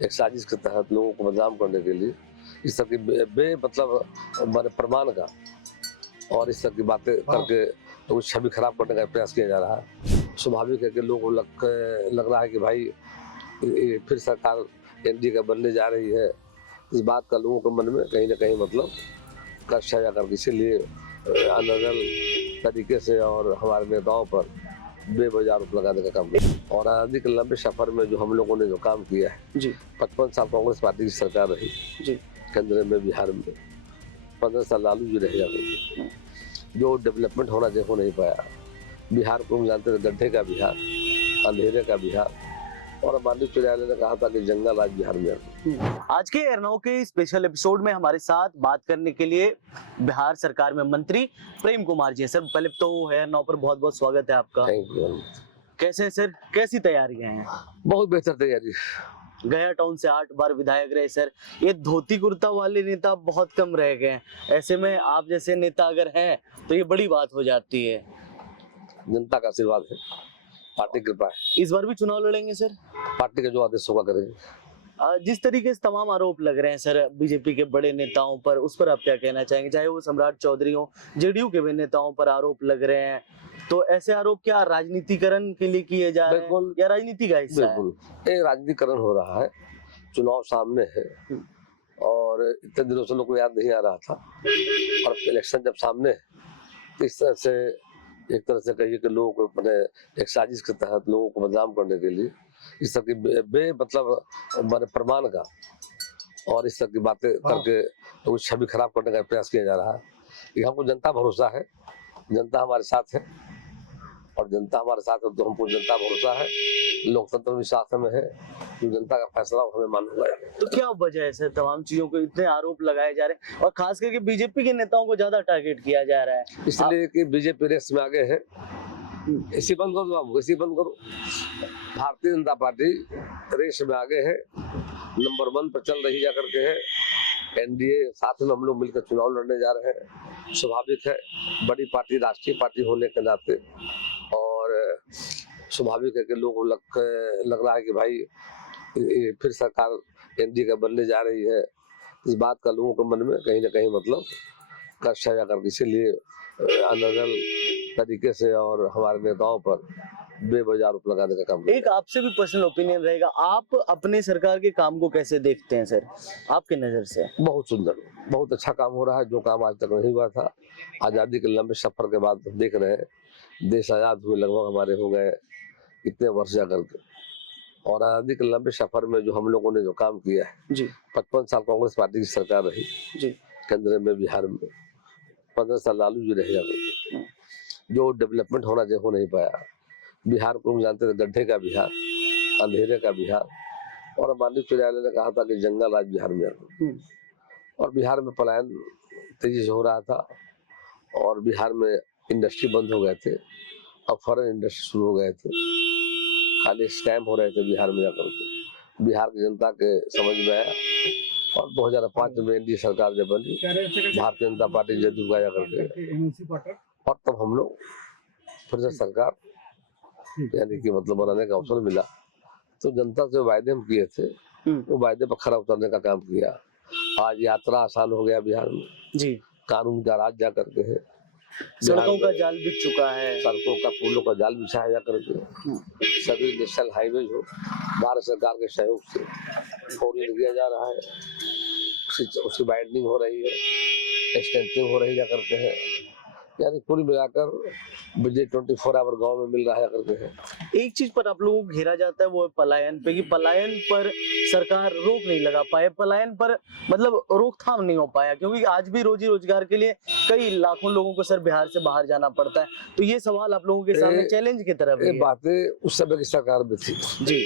एक साजिश के तहत लोगों को बदनाम करने के लिए इस तरह की मतलब हमारे प्रमाण का और इस तरह की बातें करके तो छवि खराब करने का प्रयास किया जा रहा है। स्वाभाविक है कि लोगों को लग रहा है कि भाई ये फिर सरकार एनडीए का बनने जा रही है। इस बात का लोगों के मन में कहीं ना कहीं मतलब कष्ट है, जाकर इसीलिए अनर्गल तरीके से और हमारे नेताओं पर बेवजह आरोप लगाने का काम और आजादी के लंबे सफर में जो हम लोगों ने जो काम किया है जी 55 साल कांग्रेस पार्टी की सरकार रही जी केंद्र में, बिहार में 15 साल लालू जी रह जाते, जो डेवलपमेंट होना चाहिए हो नहीं पाया। बिहार को हम जानते थे गड्ढे का बिहार, अंधेरे का बिहार, और माननीय उच्च न्यायालय ने कहा था कि जंगल आज बिहार में है। आज के एरनौ के स्पेशल एपिसोड में हमारे साथ बात करने के लिए बिहार सरकार में मंत्री प्रेम कुमार जी हैं। सर पहले तो एरनौ पर बहुत बहुत स्वागत है आपका। Thank you. कैसे हैं सर, कैसी तैयारियां हैं? बहुत बेहतर तैयारी। गया टाउन से 8 बार विधायक रहे सर, ये धोती कुर्ता वाले नेता बहुत कम रह गए हैं। ऐसे में आप जैसे नेता अगर हैं तो ये बड़ी बात हो जाती है। जनता का आशीर्वाद है, पार्टी की कृपा है। इस बार भी चुनाव लड़ेंगे सर? पार्टी के जो आदेश होगा करेंगे। जिस तरीके से तमाम आरोप लग रहे हैं सर बीजेपी के बड़े नेताओं पर, उस पर आप क्या कहना चाहेंगे? चाहे वो सम्राट चौधरी हो, जेडीयू के भी नेताओं पर आरोप लग रहे हैं, तो ऐसे आरोप क्या राजनीतिकरण के लिए किए जा रहे हैं या राजनीति का हिस्सा है? बिल्कुल ये राजनीतिकरण हो रहा है। चुनाव सामने है और इतने दिनों से लोग को याद नहीं आ रहा था, और इलेक्शन जब सामने है तो इस तरह से एक तरह से कहिए कि लोगों को अपने एक साजिश के तहत लोगों को बदनाम करने के लिए इस तरह की मतलब हमारे प्रमाण का और इस तरह की बातें करके तो छवि खराब करने का प्रयास किया जा रहा है। ये हमको जनता भरोसा है, जनता हमारे साथ है, और जनता हमारे साथ है तो हमको जनता भरोसा है, लोकतंत्र विश्वास में है, तो जनता का फैसला हमें मालूम है। तो क्या वजह है सर तमाम चीजों को इतने आरोप लगाए जा रहे हैं और खास करके बीजेपी के नेताओं को ज्यादा टारगेट किया जा रहा है? इसलिए कि बीजेपी रेस में आगे है। इसी बंद करो बाबू, इसी बंद करो। भारतीय जनता पार्टी रेस में आगे है, नंबर 1 पर चल रही जाकर के है। एनडीए साथ में हम लोग मिलकर चुनाव लड़ने जा रहे हैं। स्वाभाविक है, बड़ी पार्टी राष्ट्रीय पार्टी होने के नाते, और स्वाभाविक है कि लोगों को लग रहा है कि भाई ये फिर सरकार एनडीए का बनने जा रही है। इस बात का लोगों के मन में कहीं ना कहीं मतलब कष्ट है, जाकर इसीलिए अनर्गल तरीके से और हमारे नेताओं पर बेवजह आरोप लगाने का काम। एक आपसे भी पर्सनल ओपिनियन रहेगा, आप अपने सरकार के काम को कैसे देखते हैं सर आपके नजर से? बहुत सुंदर, बहुत अच्छा काम हो रहा है, जो काम आज तक नहीं हुआ था। आजादी के लंबे सफर के बाद देख रहे हैं, देश आजाद हुए लगभग हमारे हो गए इतने वर्ष जाकर के, और आजादी के लंबे सफर में जो हम लोगों ने जो काम किया है जी 55 साल कांग्रेस पार्टी की सरकार रही जी केंद्र में, बिहार में 15 साल लालू जी रह जाते, जो डेवलपमेंट होना चाहिए हो नहीं पाया। बिहार को हम जानते थे गड्ढे का बिहार, अंधेरे का बिहार, और माननीय उच्च न्यायालय ने कहा था कि जंगल आज बिहार में है। और बिहार में पलायन तेजी से हो रहा था, और बिहार में इंडस्ट्री बंद हो गए थे और फॉरेन इंडस्ट्री शुरू हो गए थे। खाली स्कैम हो रहे थे बिहार में जाकर के। बिहार की जनता के समझ में आया, और 2005 में एनडीए सरकार जब बनी, भारतीय जनता पार्टी जदयू का जाकर के, और तब हम लोग फिर से सरकार यानी कि मतलब बनाने का अवसर मिला, तो जनता से वायदे हम किए थे वो वायदे पर खरा उतरने का काम किया। आज यात्रा आसान हो गया बिहार में जी, कानून का राज जा करके है, सड़कों का जाल बिछ चुका है, सड़कों का पुलों का जाल बिछाया जा करके, सभी नेशनल हाईवे जो भारत सरकार के सहयोग से 4 लेन किया जा रहा है, उसकी वाइडनिंग हो रही है, एक्सटेंसिंग हो रही जा करके है, यानी कुल मिलाकर बिजली 24 आवर गांव में मिल रहा है करके है। एक चीज पर आप लोगों को घेरा जाता है वो है पलायन पे, कि पलायन पर सरकार रोक नहीं लगा पाए, पलायन पर मतलब रोकथाम नहीं हो पाया, क्योंकि आज भी रोजी रोजगार के लिए कई लाखों लोगों को सर बिहार से बाहर जाना पड़ता है। तो ये सवाल आप लोगों के सामने चैलेंज की तरफ ये बातें उस समय की सरकार में थी जी,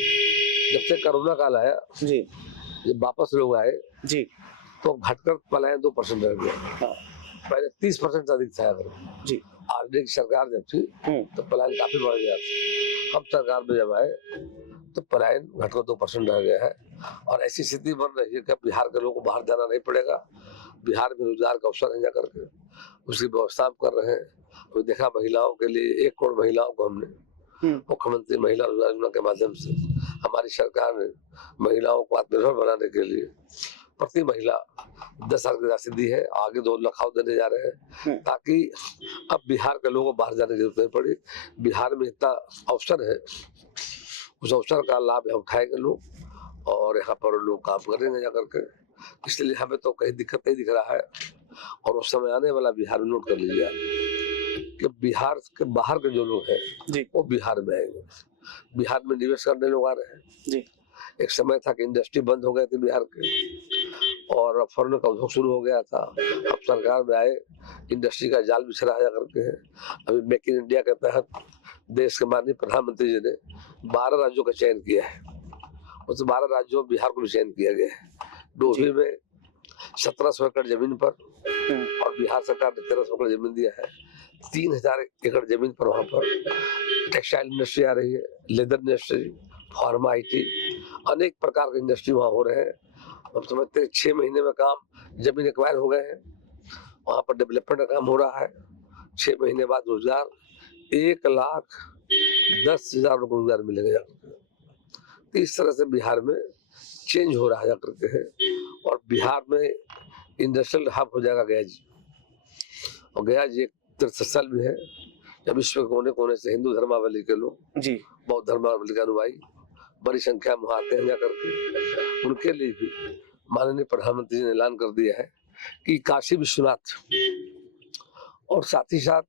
जब से कोरोना काल आया जी, जब वापस लोग आए जी, तो घटकर पलायन 2% रह गया। पहले 30% से अधिक था जी, आरजेडी की सरकार जब थी तो पलायन काफी बढ़ गया था। अब सरकार में जब आए तो पलायन घटकर 2% रह गया है, और ऐसी स्थिति बन रही है कि बिहार के लोगों को बाहर जाना नहीं पड़ेगा। बिहार में रोजगार का अवसर है जाकर के, उसकी व्यवस्था कर रहे हैं। तो देखा महिलाओं के लिए 1 करोड़ महिलाओं को हमने मुख्यमंत्री महिला रोजगार योजना के माध्यम से हमारी सरकार ने महिलाओं को आत्मनिर्भर बनाने के लिए प्रति महिला 10,000 की राशि दी है। आगे 2 लाख देने जा रहे हैं ताकि अब बिहार के लोगों को बाहर जाने की जरूरत नहीं पड़ी। बिहार में इतना अवसर है, उस अवसर का लाभ उठाएंगे लोग और यहाँ पर लोग काम करेंगे जाकर के। इसलिए हमें तो कहीं दिक्कत नहीं दिख रहा है। और उस समय आने वाला बिहार में नोट कर लीजिए कि बिहार के बाहर के जो लोग हैं वो बिहार में आएंगे। बिहार में निवेश करने लोग आ रहे हैं जी। एक समय था कि इंडस्ट्री बंद हो गए थे बिहार के और फॉरेन का उद्योग शुरू हो गया था। अब सरकार में आए, इंडस्ट्री का जाल बिछाया करके है। अभी मेक इन इंडिया के तहत देश के माननीय प्रधानमंत्री जी ने 12 राज्यों का चयन किया है। उस 12 राज्यों में बिहार को भी चयन किया गया है। डोभी में 1700 एकड़ जमीन पर और बिहार सरकार ने 1300 एकड़ जमीन दिया है। 3000 एकड़ जमीन पर वहाँ पर टेक्सटाइल इंडस्ट्री आ रही है, लेदर इंडस्ट्री, फार्मा, IT, अनेक प्रकार के इंडस्ट्री वहाँ हो रहे हैं। हम समझते हैं 6 महीने में काम जमीन एक्वायर हो गए हैं, वहाँ पर डेवलपमेंट का काम हो रहा है। 6 महीने बाद रोजगार 1,10,000 रोजगार मिलेगा। तो इस तरह से बिहार में चेंज हो रहा है करके है। और बिहार में इंडस्ट्रियल हब हो जाएगा गया जी। और गया जी एक तीर्थस्थल भी है। जब विश्व के कोने कोने से हिंदू धर्मावली के लोग जी, बौद्ध धर्मावली के अनुयायी बड़ी संख्या में आते हैं जाकर के। उनके लिए भी माननीय प्रधानमंत्री जी ने ऐलान कर दिया है कि काशी विश्वनाथ, और साथ ही साथ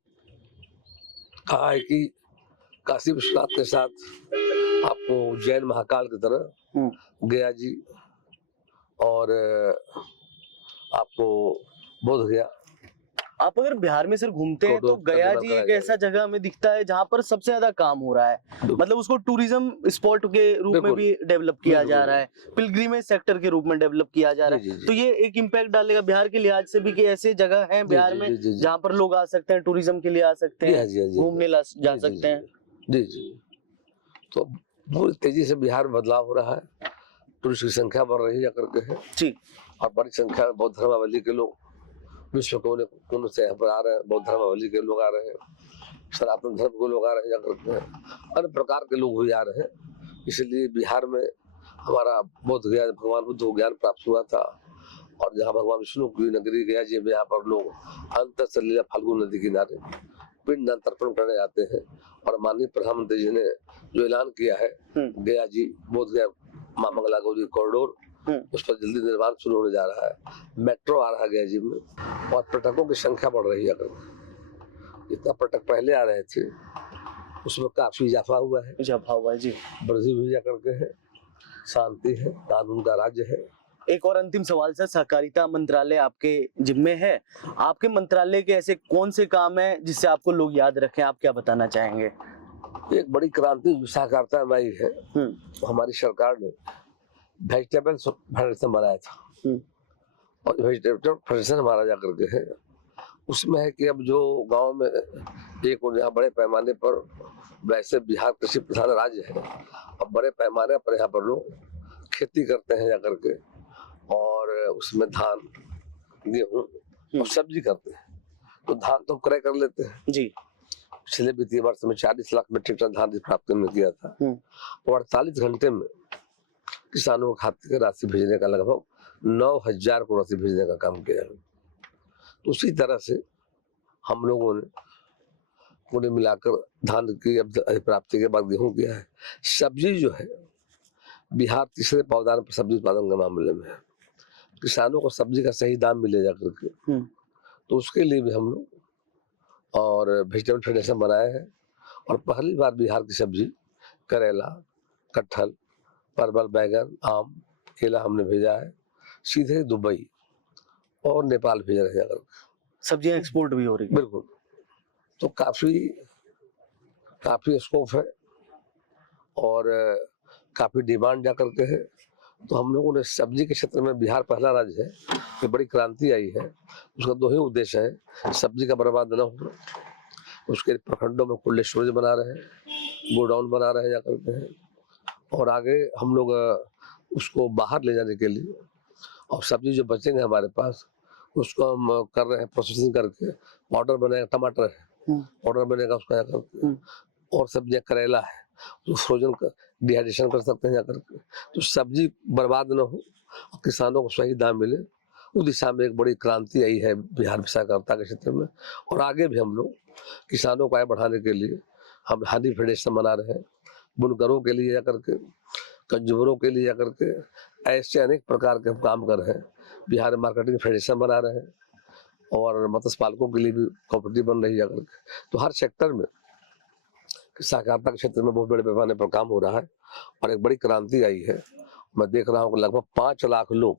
कहा है कि काशी विश्वनाथ के साथ आपको उज्जैन महाकाल की तरह गया जी और आपको बोध गया। आप अगर बिहार में सिर्फ घूमते हैं तो गया जी एक ऐसा जगह में दिखता है जहाँ पर सबसे ज्यादा काम हो रहा है। मतलब उसको टूरिज्म स्पॉट के रूप में भी डेवलप किया जा रहा है, पिलग्रिमेज सेक्टर के रूप में डेवलप किया जा रहा है। तो ये एक इम्पैक्ट डालेगा बिहार के लिहाज से भी कि ऐसे जगह है बिहार में जहाँ पर लोग आ सकते हैं, टूरिज्म के लिए आ सकते हैं, घूमने जा सकते हैं। जी जी, तो बहुत तेजी से बिहार में बदलाव हो रहा है। टूरिस्ट की संख्या बढ़ रही है करके है जी। और बड़ी संख्या में बौद्ध धर्मावली के लोग विश्व कोने कोने से यहाँ पर आ रहे हैं। बौद्ध धर्मावली के लोग आ रहे हैं, सनातन धर्म के लोग आ रहे हैं जाकर के, अन्य प्रकार के लोग भी आ रहे हैं। इसलिए बिहार में हमारा बोध गया, भगवान बुद्ध को ज्ञान प्राप्त हुआ था और जहाँ भगवान विष्णु की नगरी गया जी में यहाँ पर लोग अंत सलीला फाल्गुन नदी किनारे पिंडदान तर्पण करने आते हैं। और माननीय प्रधानमंत्री जी ने जो ऐलान किया है गया जी बोध गया माँ मंगला गौरी कॉरिडोर, उस पर जल्दी निर्माण शुरू होने जा रहा है। मेट्रो आ रहा है गया जी में और पर्यटकों की संख्या बढ़ रही है। जितना पर्यटक पहले आ रहे थे उसमें काफी इजाफा हुआ है जी, वृद्धि हुई जाकर के है, शांति है, कानून का राज्य है। एक और अंतिम सवाल सर, सहकारिता मंत्रालय आपके जिम्मे है, आपके मंत्रालय के ऐसे कौन से काम है जिससे आपको लोग याद रखें, आप क्या बताना चाहेंगे? एक बड़ी क्रांति सहकारिता में आई है। हमारी सरकार ने वेजिटेबल फेडरेशन बनाया था और वेजिटेबल फेडरेशन हमारा जाकर के है उसमें है कि अब जो गांव में एक और यहाँ बड़े पैमाने पर, वैसे बिहार कृषि प्रधान राज्य है और बड़े पैमाने पर यहाँ पर लोग खेती करते हैं जाकर के और उसमें धान, गेहूँ और सब्जी करते हैं। तो धान तो क्रय कर लेते हैं जी। पिछले वित्तीय वर्ष में 40 लाख मीट्रिक टन धान प्राप्त करने किया था और 48 घंटे में किसानों को खाते की राशि भेजने का लगभग 9,000 करोड़ राशि भेजने का काम किया है। तो उसी तरह से हम लोगों ने पूरे मिलाकर धान की प्राप्ति के बाद गेहूं किया है। सब्जी जो है बिहार तीसरे पावदान पर सब्जी उत्पादन के मामले में है। किसानों को सब्जी का सही दाम मिले जाकर के, तो उसके लिए भी हम लोग और वेजिटेबल फेडरेशन बनाए हैं और पहली बार बिहार की सब्जी करेला, कटहल, परवल, बैगन, आम, केला हमने भेजा है सीधे दुबई और नेपाल भेजा रहे। सब्जियां एक्सपोर्ट भी हो रही है। बिल्कुल, तो काफी स्कोप है और काफी डिमांड जा करके है। तो हम लोगों ने सब्जी के क्षेत्र में बिहार पहला राज्य है कि बड़ी क्रांति आई है। उसका 2 ही उद्देश्य है, सब्जी का बर्बाद न हो, उसके प्रखंडों में कोल्ड स्टोरेज बना रहे हैं, गोडाउन बना रहे हैं जा करके है और आगे हम लोग उसको बाहर ले जाने के लिए और सब्जी जो बचेंगे हमारे पास उसको हम कर रहे हैं प्रोसेसिंग करके पाउडर बनेगा। टमाटर है पाउडर बनेगा उसका करके और सब्जियां करेला है तो फ्रोजन डिहाइड्रेशन कर सकते हैं जाकर के, तो सब्जी बर्बाद न हो और किसानों को सही दाम मिले। उस दिशा में एक बड़ी क्रांति आई है बिहार में सहकारिता के क्षेत्र में। और आगे भी हम लोग किसानों को आय बढ़ाने के लिए हम हादी फेडरेशन बना रहे हैं, बुनकरों के लिए जाकर के, कंज्यूमरों के लिए जाकर के, ऐसे अनेक प्रकार के हम काम कर रहे हैं। बिहार में मार्केटिंग फेडरेशन बना रहे हैं और मत्स्य पालकों के लिए भी कोऑपरेटिव बन रही है जाकर के। तो हर सेक्टर में सहकारिता के क्षेत्र में बहुत बड़े पैमाने पर काम हो रहा है और एक बड़ी क्रांति आई है। मैं देख रहा हूँ कि लगभग 5 लाख लोग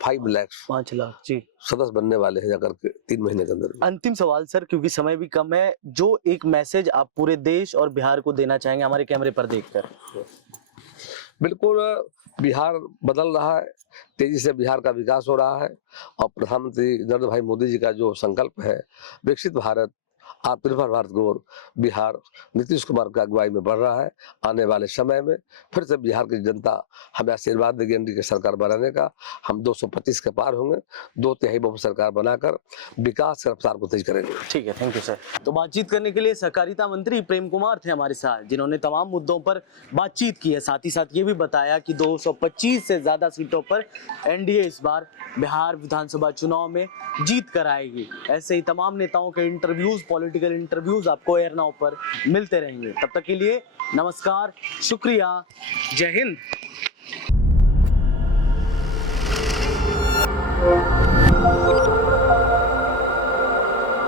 5 लाख 5 लाख जी सदस्य बनने वाले हैं जाकर के 3 महीने के अंदर। अंतिम सवाल सर, क्योंकि समय भी कम है, जो एक मैसेज आप पूरे देश और बिहार को देना चाहेंगे हमारे कैमरे पर देखकर। बिल्कुल, बिहार बदल रहा है, तेजी से बिहार का विकास हो रहा है और प्रधानमंत्री नरेंद्र भाई मोदी जी का जो संकल्प है विकसित भारत आत्मनिर्भर भारत की ओर बिहार नीतीश कुमार की अगुवाई में बढ़ रहा है। आने वाले समय में फिर से बिहार की जनता हमें आशीर्वाद देगी एनडीए की सरकार बनाने का। हम 225 के पार होंगे, 2/3 बहुमत सरकार बनाकर विकास की रफ्तार को तेज करेंगे। ठीक है, थैंक यू सर। तो बातचीत करने के लिए सहकारिता मंत्री प्रेम कुमार थे हमारे साथ, जिन्होंने तमाम मुद्दों पर बातचीत की है। साथ ही साथ ये भी बताया कि 225 से ज्यादा सीटों पर एनडीए इस बार बिहार विधानसभा चुनाव में जीत कर आएगी। ऐसे ही तमाम नेताओं के इंटरव्यूज, पॉलिटिकल इंटरव्यूज आपको एयर नाउ पर मिलते रहेंगे। तब तक के लिए नमस्कार, शुक्रिया, जय हिंद।